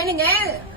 ஏனுங்க,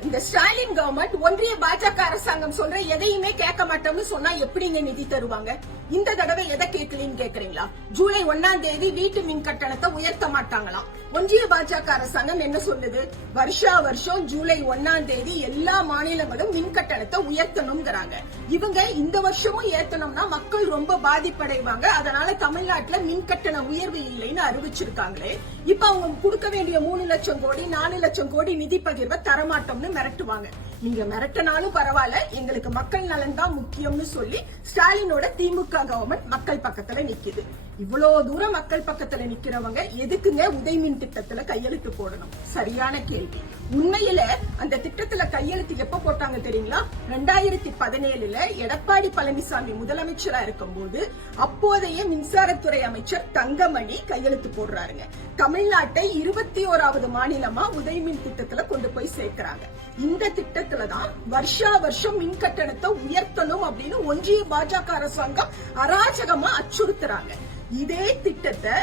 இந்த ஸ்டாலின் கவர்மெண்ட் ஒன்றிய பாஜக அரசாங்கம் சொல்ற எதையுமே கேட்க மாட்டோம்னு சொன்னா எப்படிங்க நிதி தருவாங்க? இந்த தடவை எதை கேட்கலன்னு கேக்குறீங்களா? ஜூலை 1ஆம் தேதி வீட்டு மின் கட்டணத்தை உயர்த்த மாட்டாங்களாம். ஒன்றிய பாஜக அரசாங்கம் என்ன சொல்லுது? வருஷா வருஷம் ஜூலை 1ஆம் தேதி எல்லா மாநிலங்களும் மின் கட்டணத்தை உயர்த்தணும்ங்கறாங்க. இவங்க இந்த வருஷமும் ஏத்தணும்னா மக்கள் ரொம்ப பாதிப்படைவாங்க. அதனால தமிழ்நாட்டுல மின் கட்டண உயர்வு இல்லைன்னு அறிவிச்சிருக்காங்களே. இப்ப அவங்க கொடுக்க வேண்டிய 3 லட்சம் கோடி 4 லட்சம் கோடி நிதி பகிர்வை தரமாட்டோம்னு மிரட்டுவாங்க. நீங்க மிரட்டினாலும் பரவாயில்ல, எங்களுக்கு மக்கள் நலன் தான் முக்கியம்னு சொல்லி ஸ்டாலினோட திமுக கவர்மெண்ட் மக்கள் பக்கத்துல நிக்குது. இவ்வளவு தூரம் மக்கள் பக்கத்துல நிக்கிறவங்க எதுக்குங்க உதயமின் திட்டத்துல கையெழுத்து போடணும்? சரியான கேள்வி. உண்மையில அந்த திட்டத்துல கையெழுத்து எப்ப போட்டாங்க தெரியுங்களா? 2017 எடப்பாடி பழனிசாமி முதலமைச்சரா இருக்கும்போது அப்போதைய மின்சாரத்துறை அமைச்சர் தங்கமணி கையெழுத்து போடுறாருங்க. தமிழ்நாட்டை 21வது மாநிலமா உதயமின் திட்டத்துல கொண்டு போய் சேர்க்கிறாங்க. இந்த திட்டத்துலதான் வருஷா வருஷம் மின் கட்டணத்தை உயர்த்தணும் அப்படின்னு ஒன்றிய பாஜக அரசாங்கம் அராஜகமா அச்சுறுத்துறாங்க. இதே திட்டத்தை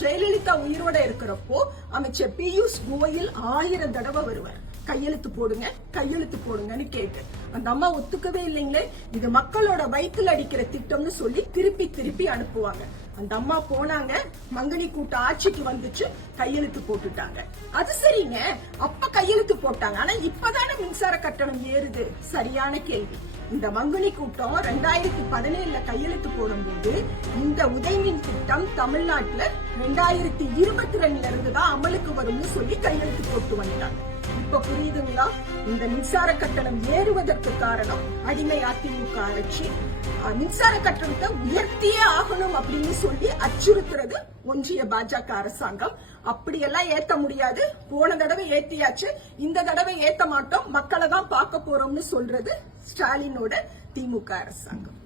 ஜெயலலிதா உயிரோட இருக்கிறப்போ அமைச்சர் பியூஷ் கோயல் 1000 தடவை வருவார். கையெழுத்து போடுங்க கையெழுத்து போடுங்கன்னு கேட்டு அந்த அம்மா ஒத்துக்கவே இல்லைங்களே. இது மக்களோட வயிற்றுல அடிக்கிற திட்டம்னு சொல்லி திருப்பி திருப்பி அனுப்புவாங்க. அந்த அம்மா போனாங்க, மங்கனி கூட்டம் ஆட்சிக்கு வந்துச்சு, கையெழுத்து போட்டுட்டாங்க. அது சரிங்க, அப்ப கையெழுத்து போட்டாங்க. ஆனா இப்பதானே மின்சார கட்டணம் ஏறுது. சரியான கேள்வி. இந்த மங்கனி கூட்டம் 2017 கையெழுத்து போடும்போது இந்த உதயமின் திட்டம் தமிழ்நாட்டுல 2022 இருந்துதான் அமலுக்கு வரும்னு சொல்லி கையெழுத்து போட்டு வந்தாங்க. இப்ப புரியுதுங்களா? இந்த மின்சார கட்டணம் ஏறுவதற்கு காரணம் அடிமை அதிமுக ஆட்சி. மின்சார கட்டணத்தை உயர்த்தியே ஆகணும் அப்படின்னு சொல்லி அச்சுறுத்துறது ஒன்றிய பாஜக அரசாங்கம். அப்படியெல்லாம் ஏத்த முடியாது. போன தடவை ஏத்தியாச்சு, இந்த தடவை ஏத்த மாட்டோம், மக்களை தான் பார்க்க போறோம்னு சொல்றது ஸ்டாலினோட திமுக அரசாங்கம்.